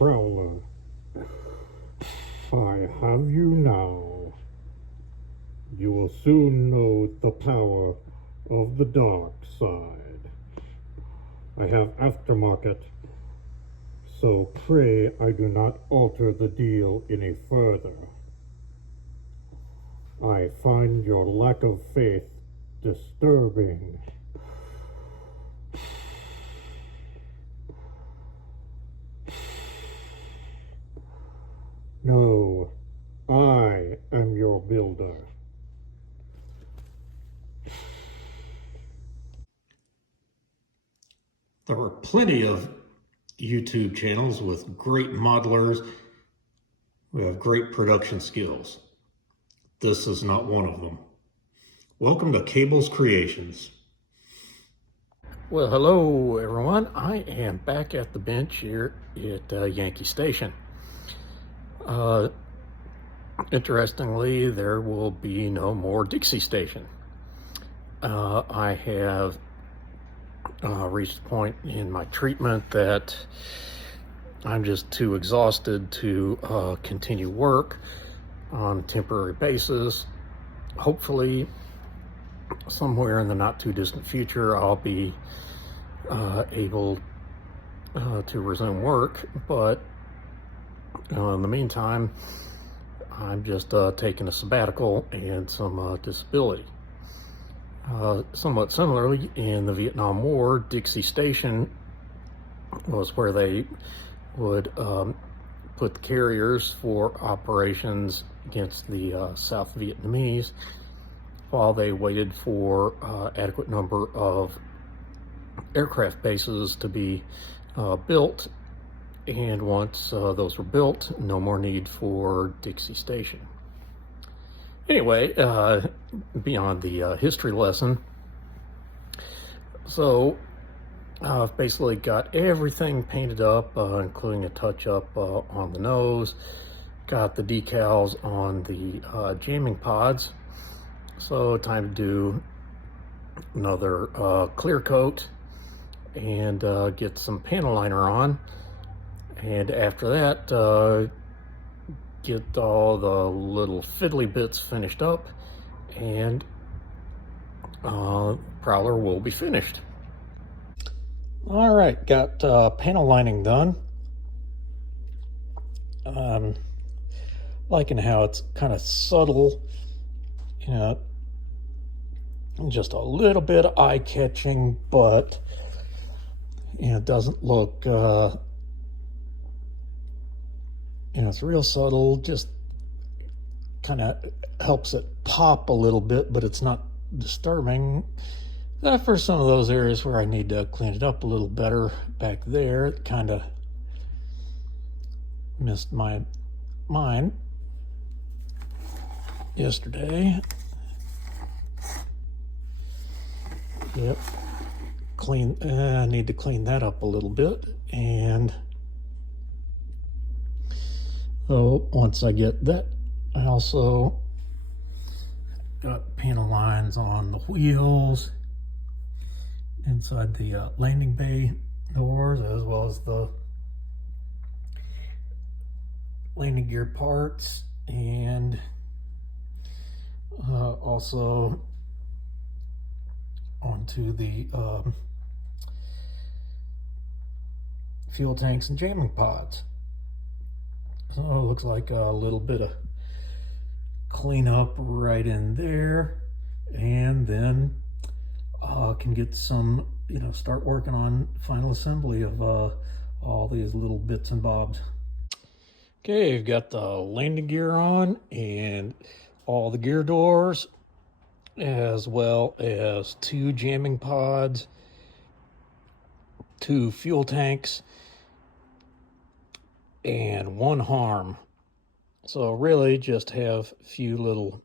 Prowler. I have you now. You will soon know the power of the dark side. I have aftermarket, so pray I do not alter the deal any further. I find your lack of faith disturbing. No, I am your builder. There are plenty of YouTube channels with great modelers who have great production skills. This is not one of them. Welcome to Cable's Creations. Well, hello everyone. I am back at the bench here at Yankee Station. Interestingly, there will be no more Dixie Station. I have reached a point in my treatment that I'm just too exhausted to continue work on a temporary basis. Hopefully, somewhere in the not too distant future, I'll be able to resume work, but in the meantime, I'm just taking a sabbatical and some disability. Somewhat similarly, in the Vietnam War, Dixie Station was where they would put the carriers for operations against the South Vietnamese while they waited for adequate number of aircraft bases to be built. And once those were built, no more need for Dixie Station. Anyway, beyond the history lesson, so I've basically got everything painted up, including a touch-up on the nose, got the decals on the jamming pods, so time to do another clear coat and get some panel liner on. And after that, get all the little fiddly bits finished up, and Prowler will be finished. All right, got panel lining done. Liking how it's kind of subtle, you know, just a little bit eye-catching, but it doesn't look it's real subtle, just kind of helps it pop a little bit, but it's not disturbing. For some of those areas where I need to clean it up a little better back there, it kind of missed my mind yesterday. Yep, I need to clean that up a little bit. And so once I get that, I also got panel lines on the wheels inside the landing bay doors, as well as the landing gear parts, and also onto the fuel tanks and jamming pods. So it looks like a little bit of cleanup right in there, and then can get some, start working on final assembly of all these little bits and bobs. Okay, you've got the landing gear on and all the gear doors, as well as 2 jamming pods, 2 fuel tanks, and 1 harm. So really just have a few little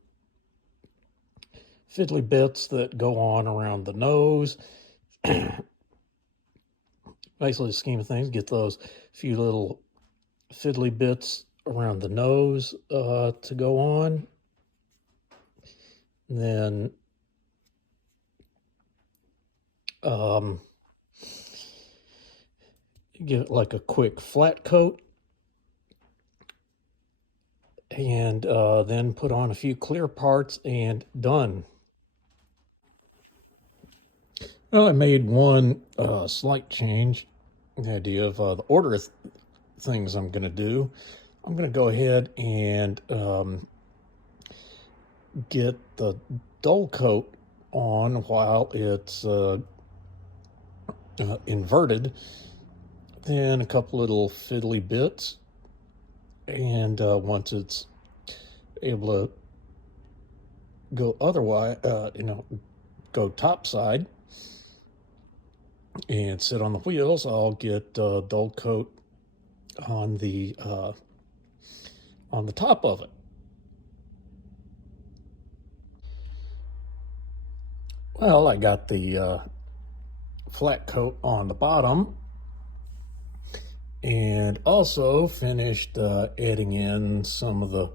fiddly bits that go on around the nose. Basically, the scheme of things, get those few little fiddly bits around the nose to go on. And then give it like a quick flat coat and then put on a few clear parts and done. Well, I made one slight change in the idea of the order of things I'm going to do. I'm going to go ahead and get the dull coat on while it's inverted, then a couple little fiddly bits, and once it's able to go otherwise, go top side and sit on the wheels, I'll get dull coat on the top of it. Well, I got the flat coat on the bottom, and also finished adding in some of the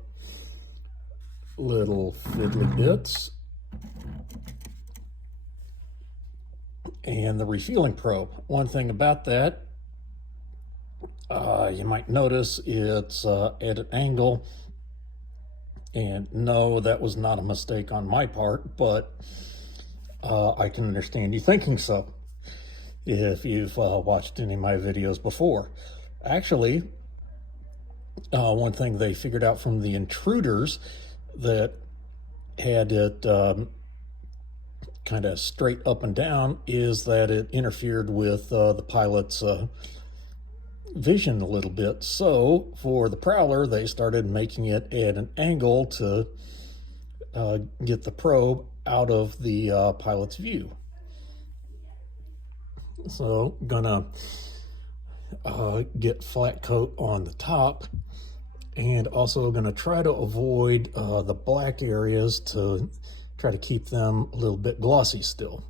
little fiddly bits and the refueling probe. One thing about that, you might notice it's at an angle, and no, that was not a mistake on my part, but I can understand you thinking so if you've watched any of my videos before. Actually, one thing they figured out from the intruders that had it kind of straight up and down is that it interfered with the pilot's vision a little bit. So for the Prowler, they started making it at an angle to get the probe out of the pilot's view. So gonna get flat coat on the top, and also gonna try to avoid the black areas to try to keep them a little bit glossy still.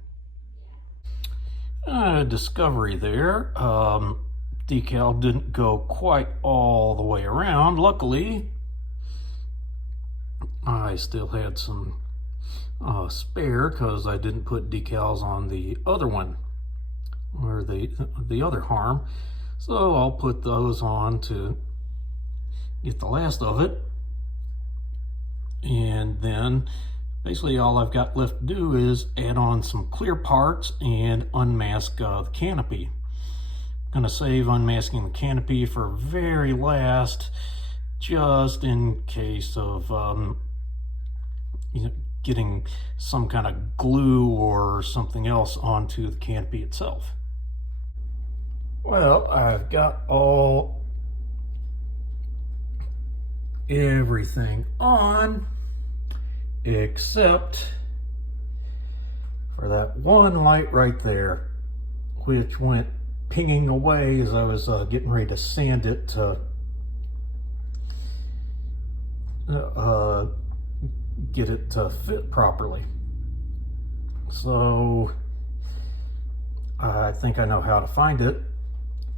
Discovery there. Decal didn't go quite all the way around. Luckily, I still had some spare because I didn't put decals on the other one, or the other harm. So I'll put those on to get the last of it. And then basically all I've got left to do is add on some clear parts and unmask the canopy. I'm gonna save unmasking the canopy for very last, just in case of getting some kind of glue or something else onto the canopy itself. Well, I've got everything on except for that one light right there, which went pinging away as I was getting ready to sand it to get it to fit properly. So I think I know how to find it,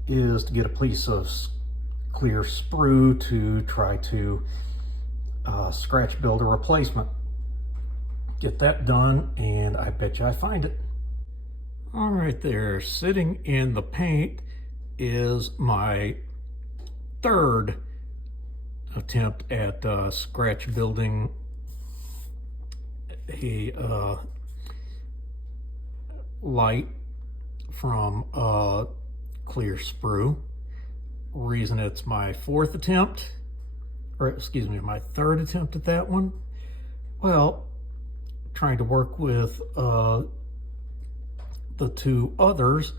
is to get a piece of clear sprue to try to scratch build a replacement. Get that done, and I bet you I find it. All right, there, sitting in the paint is my third attempt at scratch building a light from clear sprue. Reason it's my fourth attempt, or excuse me, my third attempt at that one. Well, trying to work with the two others,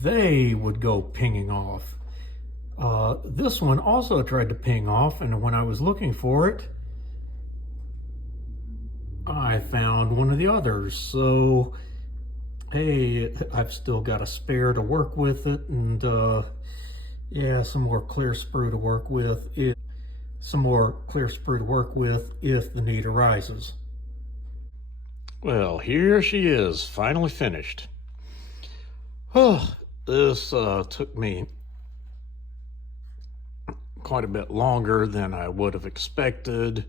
they would go pinging off. This one also tried to ping off, and when I was looking for it, I found one of the others. So hey, I've still got a spare to work with it, and yeah, some more clear sprue to work with if the need arises. Well, here she is, finally finished. Oh, this took me quite a bit longer than I would have expected.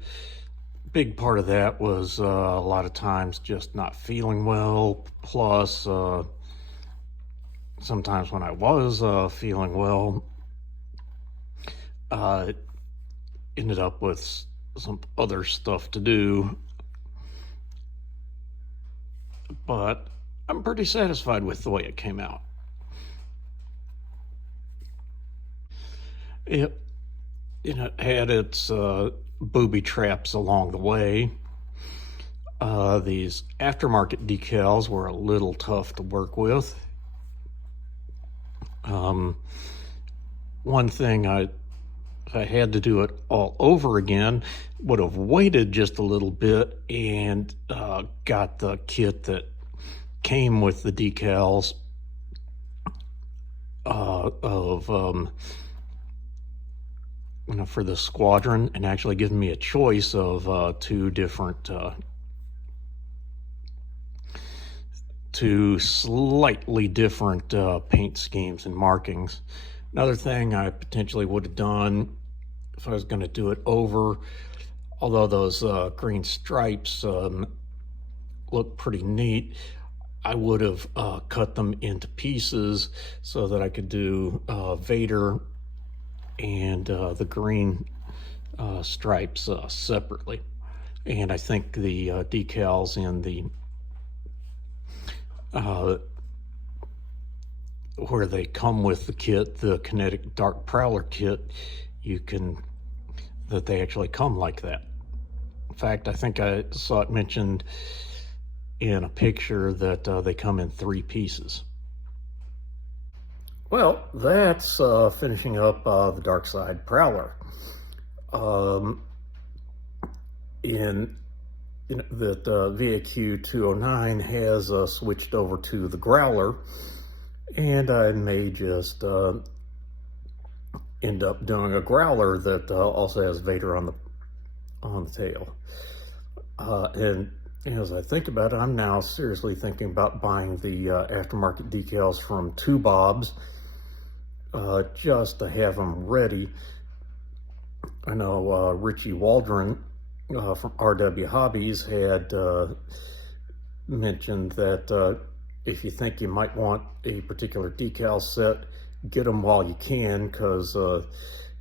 Big part of that was a lot of times just not feeling well, plus sometimes when I was feeling well, ended up with some other stuff to do, but I'm pretty satisfied with the way it came out. It, had its booby traps along the way. These aftermarket decals were a little tough to work with. One thing if I had to do it all over again, would have waited just a little bit and got the kit that came with the decals for the squadron, and actually given me a choice of two slightly different paint schemes and markings. Another thing I potentially would have done if I was going to do it over, although those green stripes look pretty neat, I would have cut them into pieces so that I could do Vader and the green stripes separately. And I think the decals in the where they come with the kit, the Kinetic Dark Prowler kit, that they actually come like that. In fact, I think I saw it mentioned in a picture that they come in 3 pieces. Well, that's finishing up the Dark Side Prowler. That VAQ 209 has switched over to the Growler, and I may just end up doing a Growler that also has Vader on the tail. And as I think about it, I'm now seriously thinking about buying the aftermarket decals from Two Bobs, just to have them ready. I know Richie Waldron from RW Hobbies had mentioned that if you think you might want a particular decal set, get them while you can, because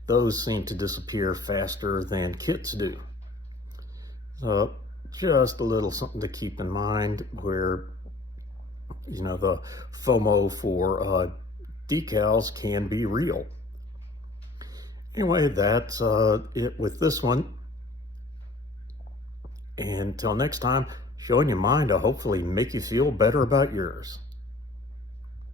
those seem to disappear faster than kits do. Just a little something to keep in mind, where the FOMO for decals can be real. Anyway, that's it with this one. And until next time, showing your mind to hopefully make you feel better about yours.